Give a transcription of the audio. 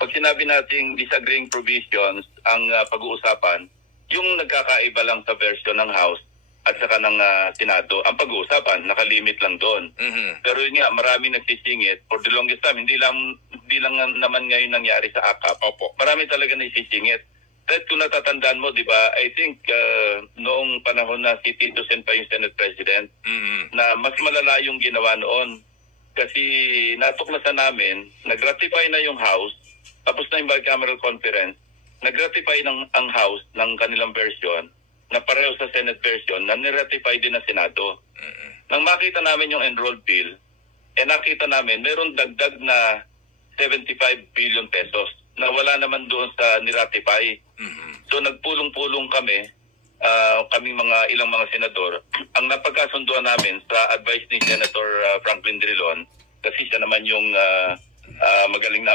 Pag sinabi nating disagreeing provisions ang pag-uusapan, yung nagkakaiba lang sa version ng House at saka ng Senado, ang pag-uusapan, nakalimit lang doon. Pero yun nga, maraming nagsisingit for the longest time. Hindi lang naman ngayon nangyari sa AKAP. Opo. Marami talaga nagsisingit. At kung natatandaan mo, di ba, I think noong panahon na si Tito Sen pa yung Senate President, na mas malala yung ginawa noon. Kasi natuklasan namin, nag-ratify na yung House, tapos na yung bicameral conference, nag-ratify ang House ng kanilang version, na pareho sa Senate version, na niratify din ng Senado. Nang makita namin yung enrolled bill, nakita namin, meron dagdag na 75 billion pesos na wala naman doon sa niratify. So nagpulong-pulong kami, kaming ilang mga senador, ang napagkasunduan namin sa advice ni Senator Franklin Drilon, kasi siya naman yung magaling na